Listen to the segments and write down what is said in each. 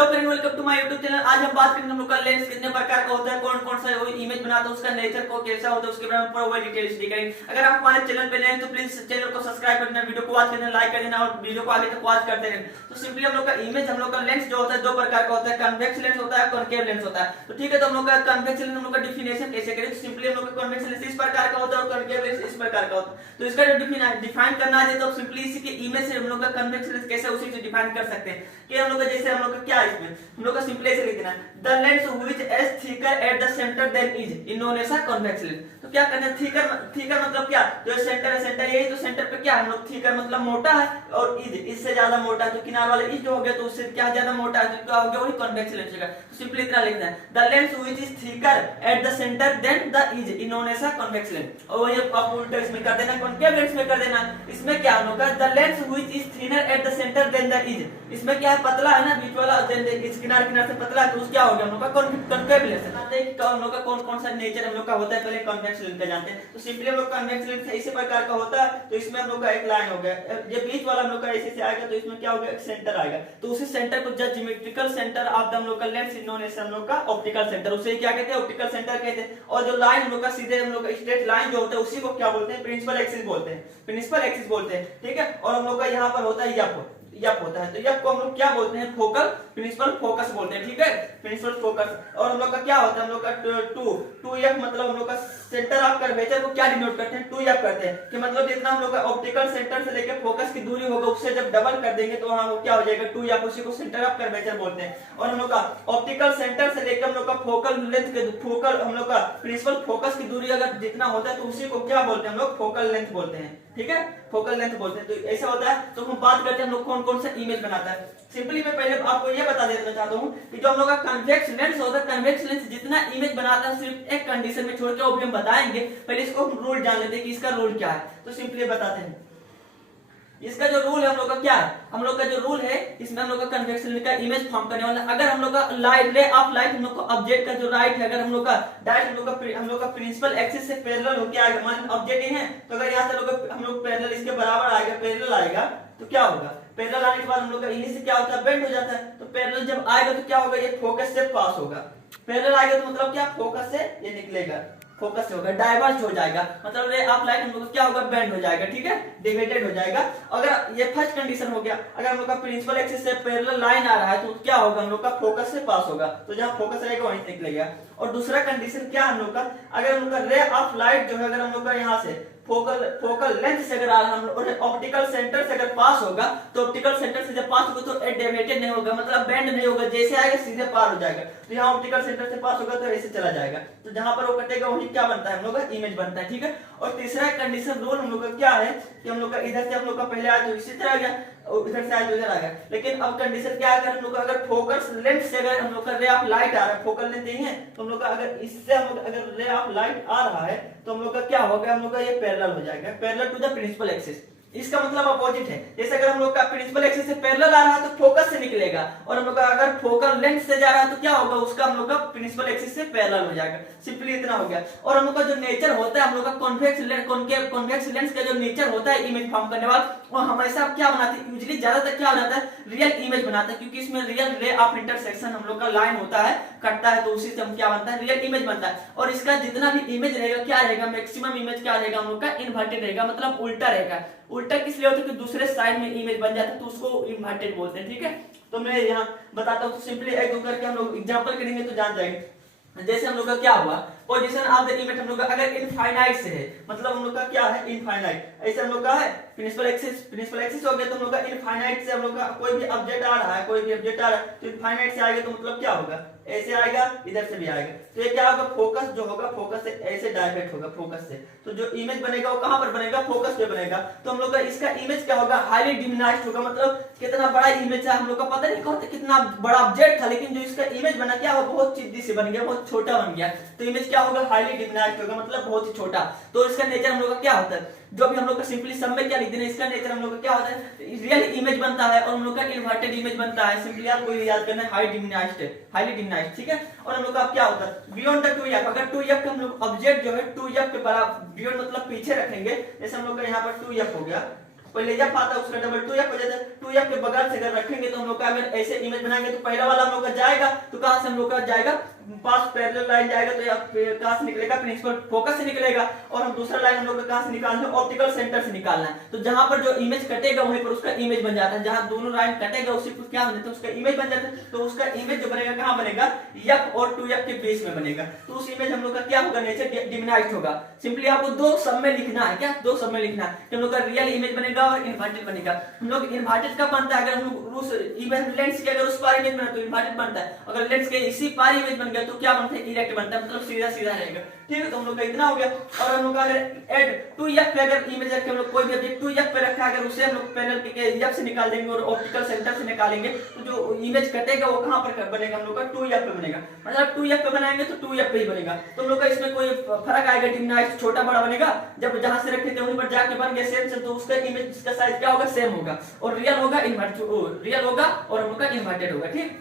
Hello friend, welcome to my YouTube channel. आज हम बात करेंगे हम लोग का लेंस कितने प्रकार का होता है, कौन कौन सा इमेज बनाता है, उसका नेचर को कैसा होता है, उसके बारे में पूरा डिटेल स्टडी करेंगे। अगर आप हमारे चैनल पे नए हैं तो प्लीज चैनल को सब्सक्राइब कर देना, वीडियो को वॉच करना, लाइक कर देना और वीडियो को आगे तक वॉच करते रहना। तो सिंपली हम लोग का इमेज, हम लोग का लेंस जो होता है दो प्रकार का होता है, कन्वेक्स लेंस होता है, कॉन्केव लेंस होता है। तो ठीक है, तो हम लोग का कन्वेक्स लेंस हम लोग का डिफिनेशन कैसे करें। तो सिंपली हम लोग का कन्वेक्स लेंस इस प्रकार का होता है और कॉन्केव लेंस इस प्रकार का होता है। तो इसका जो डिफाइन करना है तो सिंपली इसी के इमेज से हम लोग का कन्वेक्स लेंस कैसे उसी से डिफाइन कर सकते हैं कि हम लोग का जैसे हम लोग का क्या इसमें हम लोग का सिंपली ऐसे लिख देना, the lens which is thicker at the centre then is in known as a convex lens. तो क्या करना है, थिकर मतलब क्या, जो सेंटर है, सेंटर यही तो सेंटर पे क्या हम लोग थिकर मतलब मोटा है और इज इससे ज्यादा मोटा है, तो किनार वाले इज जो हो गया तो उससे क्या ज्यादा मोटा है तो क्या हो गया वही कन्वेक्स लेंस का। तो सिंपली इतना लिखना है, the lens which is thicker at the centre then the is in known as a convex lens. और वही आप उल्टा इसमें कर देना, कॉन्केव लेंस में कर देना। इसमें क्या होगा, the lens which is thinner at the centre then the is. इसमें क्या है, पतला है ना बीच वाला, देन इस किनार किनार से पतला है तो उस क्या हो गया हम लोग का कॉन्केव लेंस। जानते हैं कि हम लोग का कौन कौन सा नेचर हम लोग का होता है, पहले कॉन्वेक्स लेंस का जानते हैं। तो सिंपली हम लोग कॉन्वेक्स लेंस इसी प्रकार का होता है। तो इसमें हम लोग का एक लाइन हो गया, ये बीच वाला हम लोग का ऐसे से आएगा तो इसमें क्या हो गया, एक सेंटर आएगा। तो उसी सेंटर को just geometrical centre of the हम लोग का लेंस इज नोन एज हम लोग का ऑप्टिकल सेंटर, उसे क्या कहते हैं, ऑप्टिकल सेंटर कहते हैं। और जो लाइन हम लोग का सीधे हम लोग का स्ट्रेट लाइन जो होता है उसी को क्या बोलते हैं, प्रिंसिपल एक्सिस बोलते हैं, प्रिंसिपल एक्सिस बोलते हैं। ठीक है, और हम लोग का यहाँ पर होता है यप होता है, तो यप को हम लोग क्या बोलते हैं, फोकल प्रिंसिपल फोकस बोलते हैं। ठीक है, प्रिंसिपल फोकस। और हम लोग का क्या होता है, हम लोग का टू एफ मतलब हम लोग का सेंटर ऑफ कर्वेचर को क्या डिनोट करते हैं, टू एफ करते हैं कि मतलब जितना हम लोग का ऑप्टिकल सेंटर से लेकर फोकस की दूरी होगा उससे जब डबल कर देंगे तो वहां वो क्या हो जाएगा, टू एफ, उसी को सेंटर ऑफ कर्वेचर बोलते हैं। और हम लोग का ऑप्टिकल सेंटर से लेकर हम लोग का फोकल लेंथ के फोकल हम लोग का प्रिंसिपल फोकस की दूरी अगर जितना होता है तो उसी को क्या बोलते हैं, हम लोग फोकल लेंथ बोलते हैं। ठीक है, फोकल लेंथ बोलते हैं। तो ऐसा होता है। तो हम बात करते हैं हम लोग कौन कौन सा इमेज बनाता है। सिंपली मैं पहले आपको ये बता देना चाहता हूं कि जो हम लोग का कन्वेक्स लेंस होता है, कन्वेक्स लेंस जितना इमेज बनाता है सिर्फ एक कंडीशन में छोड़ के वो भी हम बताएंगे। पहले इसको हम रूल जान लेते हैं कि इसका रूल क्या है। तो सिंपली बताते हैं इसका जो रूल है हम लोग का क्या है, हम लोग का जो रूल है इसमें हम लोग का कन्वेक्स लेंस का इमेज फॉर्म करने वाला। अगर हम लोग का लाइट रे ऑफ लाइट हम लोग का ऑब्जेक्ट का जो राइट है, अगर हम लोग का डायरेक्ट हम लोग का प्रिंसिपल एक्सिस से पैरेलल होके आएगा, मान ऑब्जेक्ट ये है तो अगर यहां से हम लोग पैरेलल इसके बराबर आएगा, पैरेलल आएगा तो क्या होगा, पैरेलल आने के बाद हम लोग का इन्हीं से क्या होता है, बेंड हो जाता है। तो पैरेलल जब आएगा तो क्या होगा, ये फोकस से पास होगा। पैरेलल आएगा तो मतलब क्या, फोकस से ये निकलेगा, फोकस से होगा, डाइवर्ज हो जाएगा, मतलब रे ऑफ लाइट हम लोग क्या होगा, बेंड हो जाएगा। ठीक है, डिविएटेड हो जाएगा। अगर ये फर्स्ट कंडीशन हो गया, अगर हम लोग का प्रिंसिपल एक्सिस से पैरेलल लाइन आ रहा है तो क्या होगा, हम लोग का फोकस से पास होगा, तो जहां फोकस रहेगा वहीं निकलेगा। और दूसरा कंडीशन क्या हम लोग का, अगर हम लोग का रे ऑफ लाइट जो है अगर हम लोग का यहाँ से फोकल लेंथ से अगर हम ऑप्टिकल सेंटर से अगर पास होगा तो ऑप्टिकल सेंटर से जब पास होगा तो डेविएटेड नहीं होगा, मतलब बेंड नहीं होगा, जैसे आएगा सीधे पार हो जाएगा। तो यहाँ ऑप्टिकल सेंटर से पास होगा तो ऐसे चला जाएगा, तो जहां पर वो कटेगा वही क्या बनता है, हम लोग का इमेज बनता है। ठीक है, और तीसरा कंडीशन रूल हम लोग का क्या है कि हम लोग का इधर से हम लोग का पहले आया तो इसी तरह गया और इधर से आया तो इधर आ गया। लेकिन अब कंडीशन क्या है, अगर हम लोग का अगर फोकस लेंथ से अगर हम लोग का रे ऑफ लाइट आ रहा है, फोकल लेंथ यही है, तो हम लोग का अगर इससे हम लोग अगर रे ऑफ लाइट आ रहा है तो हम लोग का क्या होगा, हम लोग का ये पैरेलल हो जाएगा, parallel to the principal axis. इसका मतलब अपोजिट है, जैसे अगर हम लोग का प्रिंसिपल एक्सिस से पैरेलल आ रहा है तो फोकस से निकलेगा, और हम लोग का अगर फोकल लेंथ से जा रहा है तो क्या होगा, उसका हम लोग का प्रिंसिपल एक्सिस से पैरेलल हो जाएगा। सिंपली इतना हो गया। और हम लोग का जो नेचर होता है, हम लोग का कॉन्वेक्स लेंस का जो नेचर होता है इमेज फॉर्म करने वाला, वो हमेशा क्या बनाते हैं, यूजुअली ज्यादातर क्या बनाता है, रियल इमेज बनाता है, क्योंकि इसमें रियल रे ऑफ इंटरसेक्शन हम लोग का लाइन होता है, कटता है, तो उसी से हम क्या बनता है, रियल इमेज बनता है। और इसका जितना भी इमेज रहेगा क्या रहेगा, मैक्सिमम इमेज क्या रहेगा, हम लोग का इन्वर्टेड रहेगा, मतलब उल्टा रहेगा। उल्टा किस लिए होता है कि दूसरे साइड में इमेज बन जाता है तो उसको इन्वर्टेड बोलते हैं। ठीक है, तो मैं यहाँ बताता हूँ, तो सिंपली एक दो करके हम लोग एग्जांपल करेंगे तो जान जाएंगे। जैसे हम लोग का क्या हुआ, पोजीशन ऑफ द इमेज हम लोग का अगर इनफाइनाइट से है, मतलब हम लोग का क्या है, इनफाइनाइट, ऐसे हम लोग का है प्रिंसिपल एक्सिस हो गया, तो हम लोग का इनफाइनाइट से हम लोग का कोई भी ऑब्जेक्ट आ रहा है, कोई भी ऑब्जेक्ट आ रहा है तो इनफाइनाइट से आएगा तो मतलब क्या होगा, ऐसे आएगा, इधर से भी आएगा, तो ये क्या होगा, फोकस जो होगा फोकस से ऐसे डायरेक्ट होगा, फोकस से, तो जो इमेज बनेगा वो कहां पर बनेगा, फोकस पे बनेगा। तो हम लोग का इसका इमेज क्या होगा, हाईली डिमिनाइज्ड होगा, मतलब कितना बड़ा इमेज है, हम लोग का पता नहीं कौन कितना बड़ा ऑब्जेक्ट था, लेकिन जो इसका इमेज बना क्या होगा, बहुत चिद्दी से बन गया, बहुत छोटा बन गया, तो इमेज क्या होगा, हाईली डिमिनाइज्ड होगा, मतलब बहुत ही छोटा। तो इसका नेचर हम लोग का क्या होता है, जो भी हम लोग का सिंपली सब में क्या लिख देना, इसका नेचर हम लोग का क्या होता है, रियल इमेज बनता है और हम लोग का इन्वर्टेड इमेज बनता है। सिंपली आपको याद करना है, हाईली डिमिनाइज्ड। ठीक है, और हम लोग का क्या होता है, बियॉन्ड द 2f, अगर 2f का हम लोग ऑब्जेक्ट जो है 2f के बराबर, बियॉन्ड मतलब पीछे रखेंगे, जैसे हम लोग का यहाँ पर 2f हो गया, पहले एफ आता है उसका डबल टू एफ हो जाता है। टू एफ के बगल से अगर रखेंगे तो हम लोग का अगर ऐसे इमेज बनाएंगे तो पहला वाला हम लोग का जाएगा तो कहां से हम लोग का जाएगा, पास पैरेलल लाइन जाएगा तो कहां से निकलेगा, प्रिंसिपल फोकस से निकलेगा। और हम दूसरा लाइन हम लोग का कहां से निकालना है, ऑप्टिकल सेंटर से निकालना है। तो जहां पर जो इमेज कटेगा वहीं पर उसका इमेज बन जाता है, जहां दोनों लाइन कटेगा उसी पर क्या बन जाता है, उसका इमेज बन जाता है। तो उसका इमेज जो बनेगा कहां बनेगा, एफ और 2f के बीच में बनेगा। तो उस इमेज हम लोग का क्या होगा, नेचर डिमिनाइज्ड होगा। सिंपली आपको दो सब में लिखना है, क्या दो सब में लिखना है कि हम लोग का रियल इमेज बनेगा और इन्वर्टेड बनेगा। हम लोग इन्वर्टेड कब बनता है, अगर हम लोग उस इमेज लेंस के अगर उस पार इमेज बना तो इन्वर्टेड बनता है, अगर लेंस के इसी पार इमेज बन गया तो क्या बनता है, इरेक्ट बनता है, मतलब सीधा सीधा रहेगा। ठीक है, तो हम लोग का इतना हो गया। और हम लोग का अगर ऐड 2f पे अगर इमेज रखे हम लोग कोई भी ऑब्जेक्ट 2f पे रखा है, अगर उसे हम लोग पैरेलल के एफ से निकाल देंगे और ऑप्टिकल सेंटर से निकालेंगे तो जो इमेज कटेगा वो कहां पर बनेगा, हम लोग का 2f पे बनेगा। मतलब 2f पे बनाएंगे तो 2f पे ही बनेगा। तो हम लोग का इसमें कोई फर्क आएगा, डिमिनाइज्ड छोटा बड़ा बनेगा, जब जहां से रखे थे वहीं पर जाके बन गया सेम से, तो उसका इमेज का साइज क्या होगा, सेम होगा। और रियल होगा इन्वर्टेड, रियल होगा और हम लोग का इन्वर्टेड होगा। ठीक,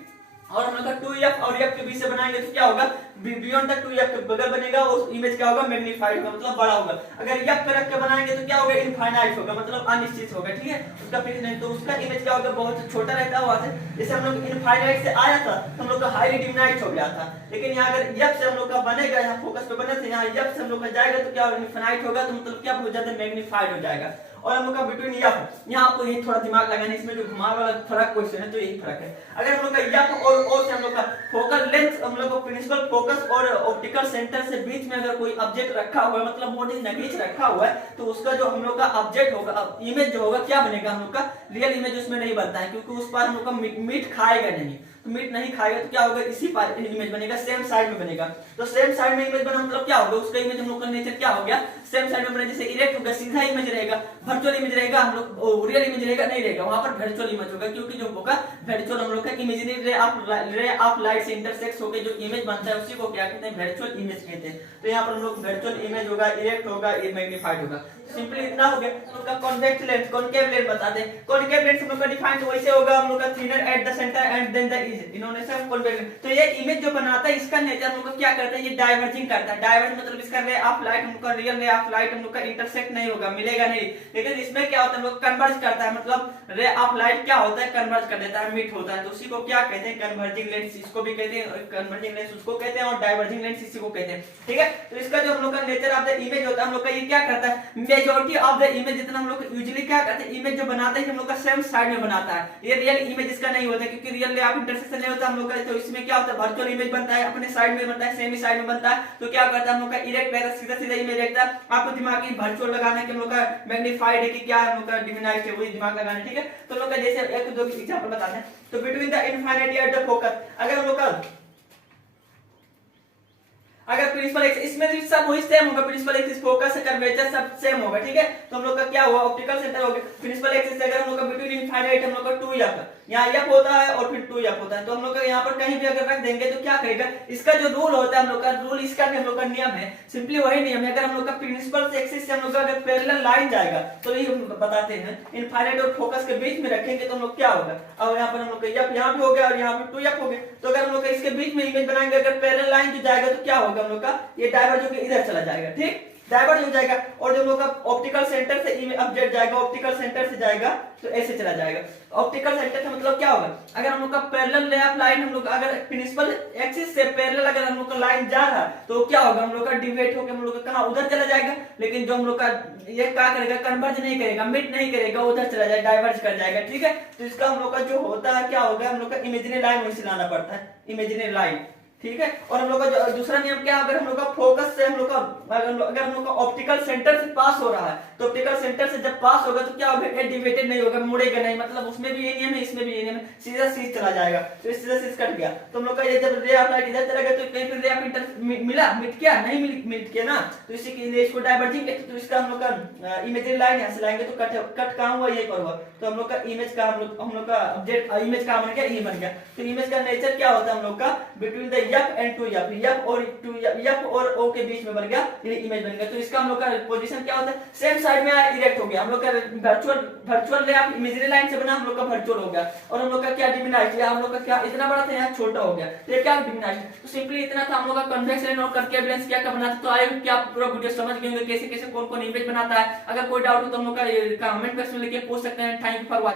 और हम लोग का 2f और f के बीच से बनाएंगे तो क्या होगा, बियॉन्ड द 2f के बगल बनेगा, उस इमेज क्या होगा, मैग्नीफाइड होगा, मतलब बड़ा होगा। अगर f पे रख के बनाएंगे तो क्या होगा, इनफाइनाइट होगा, मतलब अनिश्चित होगा। ठीक है, उसका फिक्स नहीं, तो उसका इमेज क्या होगा, बहुत छोटा रहता है वहां से। जैसे हम लोग इनफाइनाइट से आया था तो हम लोग का हाईली डिमिनाइट हो गया था, लेकिन यहाँ अगर f से हम लोग का बनेगा, यहाँ फोकस पे बने थे, यहाँ f से हम लोग का जाएगा तो क्या होगा, इनफाइनाइट होगा, तो मतलब क्या हो जाता है, मैग्नीफाइड हो जाएगा। और हम लोग का बिटवीन एफ, यहाँ आपको ये थोड़ा दिमाग लगाना, इसमें जो घुमा वाला फर्क क्वेश्चन है तो यही फर्क है। अगर हम लोग का एफ और ओ से हम लोग का फोकल लेंथ, हम लोग को प्रिंसिपल फोकस और ऑप्टिकल सेंटर से बीच में अगर कोई ऑब्जेक्ट रखा हुआ है, मतलब मोटी नगीच रखा हुआ है, तो उसका जो हम लोग का ऑब्जेक्ट होगा, इमेज जो होगा क्या बनेगा, हम लोग का रियल इमेज उसमें नहीं बनता है, क्योंकि उस पर हम लोग का मीट खाएगा नहीं। तो मीट नहीं खाएगा तो क्या होगा, इसी पार इमेज बनेगा, सेम साइड में बनेगा। तो सेम साइड में इमेज बना मतलब क्या होगा, उसका इमेज हम लोग का नेचर क्या हो गया, सेम साइड में बने। जैसे इरेक्ट होगा, सीधा इमेज रहेगा, वर्चुअल इमेज रहेगा, हम लोग रियल इमेज रहेगा नहीं रहेगा, वहां पर वर्चुअल इमेज होगा, क्योंकि जो होगा वर्चुअल हम लोग का इमेजिनरी रे ऑफ लाइट से इंटरसेक्ट होकर जो इमेज बनता है उसी को क्या कहते हैं, वर्चुअल इमेज कहते हैं। तो यहाँ पर हम लोग वर्चुअल इमेज होगा, इरेक्ट होगा, मैग्नीफाइड होगा। सिंपली इतना हो गया। हम लोग का कॉन्वेक्स लेंस, कॉनकेव लेंस बताते हैं। कॉनकेव लेंस हम लोग का डिफाइन वैसे होगा, हम लोग का thinner at the centre and then the is इन्होंने सब कॉन्वेक्स। तो ये इमेज जो बनाता है इसका नेचर हम लोग का क्या करता है, ये डाइवर्जिंग करता है। डाइवर्ज मतलब इसका रे ऑफ लाइट हम लोग का रियल रे ऑफ लाइट हम लोग का इंटरसेक्ट नहीं होगा, मिलेगा नहीं। लेकिन इसमें क्या होता है, हम लोग कन्वर्ज करता है, मतलब रे ऑफ लाइट क्या होता है, कन्वर्ज कर देता है, मीट होता है। तो उसी को क्या कहते हैं, कन्वर्जिंग लेंस इसको भी कहते हैं, कन्वर्जिंग लेंस उसको कहते हैं, और डाइवर्जिंग लेंस इसी को कहते हैं। ठीक है, तो इसका जो हम लोग का नेचर ऑफ द इमेज होता है, हम लोग का ये क्या करता है, मेजॉरिटी ऑफ द इमेज जितना हम लोग यूजुअली क्या करते हैं, इमेज जो बनाते हैं हम लोग का सेम साइड में बनाता है। ये रियल इमेज इसका नहीं होता, क्योंकि रियल रे ऑफ इंटरसेक्शन नहीं होता हम लोग का। तो इसमें क्या होता है, वर्चुअल इमेज बनता है, अपने साइड में बनता है, सेमी साइड में बनता है। तो क्या करता है हम लोग का, इरेक्ट रहता है, सीधा सीधा इमेज रहता है। आपको दिमाग की वर्चुअल लगाना है कि हम लोग का मैग्नीफाइड है कि क्या है, हम लोग का डिमिनाइज्ड है, वही दिमाग लगाना है। ठीक है, तो हम लोग का जैसे एक दो एग्जांपल बताते हैं। तो between the infinity at the focus, अगर हम लोग का अगर प्रिंसिपल एक्सिस, इसमें भी सब वही सेम होगा, प्रिंसिपल एक्सिस, फोकस, कर्वेचर सब सेम होगा। ठीक है, तो हम लोग का क्या हुआ, ऑप्टिकल सेंटर हो गया। प्रिंसिपल एक्सिस से अगर हम लोग का बिटवीन इनफाइनाइट हम लोग का 2f, यहाँ f होता है और फिर 2f होता है। तो हम लोग का यहाँ पर कहीं भी अगर रख देंगे तो क्या करेगा, इसका जो रूल होता है हम लोग का रूल, इसका भी हम लोग का नियम है, सिंपली वही नियम है। अगर हम लोग का प्रिंसिपल एक्सिस से हम लोग का अगर पैरेलल लाइन जाएगा तो ये हम बताते हैं, इनफाइनाइट और फोकस के बीच में रखेंगे तो हम लोग क्या होगा, और यहाँ पर हम लोग का f यहाँ भी हो गया और यहाँ पे 2f हो गया। तो अगर हम लोग का इसके बीच में इमेज बनाएंगे, अगर पैरेलल लाइन जो जाएगा तो क्या होगा, हम लोग का ये डाइवर्ज होकर इधर चला जाएगा। ठीक, डाइवर्ज हो जाएगा। और जो लोग का ऑप्टिकल सेंटर से ऑब्जेक्ट जाएगा, ऑप्टिकल सेंटर से जाएगा तो ऐसे चला जाएगा। ऑप्टिकल सेंटर का मतलब क्या होगा, अगर हम लोग का पैरेलल रे ऑफ लाइन, हम लोग अगर प्रिंसिपल एक्सिस से पैरेलल अगर हम लोग का लाइन जा रहा है तो क्या होगा, हम लोग का डिविएट होकर हम लोग का कहां, उधर चला जाएगा। लेकिन जो हम लोग का ये क्या करेगा, कन्वर्ज नहीं करेगा, मिट नहीं करेगा, उधर चला जाएगा, डाइवर्ज कर जाएगा। ठीक है, तो इसका हम लोग का जो होता है क्या होगा, हम लोग का इमेजिनरी लाइन वैसे लाना पड़ता है, इमेजिनरी लाइन। ठीक है, और हम लोग का दूसरा नियम क्या, अगर हम लोग का फोकस से हम लोग का अगर हम लोग का ऑप्टिकल सेंटर से पास हो रहा है तो ऑप्टिकल सेंटर से जब पास होगा तो क्या होगा, डिविएटेड नहीं होगा, मुड़ेगा नहीं, मतलब उसमें भी ये नियम है, इसमें भी ये नियम है, सीधा सीध चला जाएगा। तो सीधा सीध कट गया। तो हम लोग का ये जब रे ऑफ लाइट इधर चला गया तो कहीं पे रे ऑफ इंटर मिला, मिट गया नहीं, मिट गया ना, तो इसी की इसको डाइवर्जिंग कहते हैं। तो इसका हम लोग का इमेजिनरी लाइन यहां से लाएंगे तो कट कहां हुआ, यहीं पर हुआ। तो हम लोग का इमेज का हम लोग का ऑब्जेक्ट इमेज का बन गया, ये बन गया। तो इमेज का नेचर क्या होता है हम लोग का, between the F and two F, F और ओ के बीच में बन गया, ये इमेज बन गया। तो इसका हम लोग का पोजीशन क्या होता है, सेम साइड में इरेक्ट हो गया, हम लोग का वर्चुअल रैप इमेजिनरी लाइन से बना, हम लोग का वर्चुअल हो गया। और हम लोग का क्या डिमिनाइज्ड, हम लोग का क्या इतना बड़ा था यहाँ छोटा हो गया, तो ये क्या डिमिनाइज्ड। तो सिंपली इतना था हम लोग का कन्वेक्स लेंस और कनकेव लेंस क्या क्या बनाता। तो आई होप कि आप पूरा वीडियो समझ गए होंगे कैसे कैसे कौन कौन इमेज बनाता है। अगर कोई डाउट हो तो हम लोग का कमेंट बॉक्स में लिख के पूछ सकते हैं। Thank you for watching.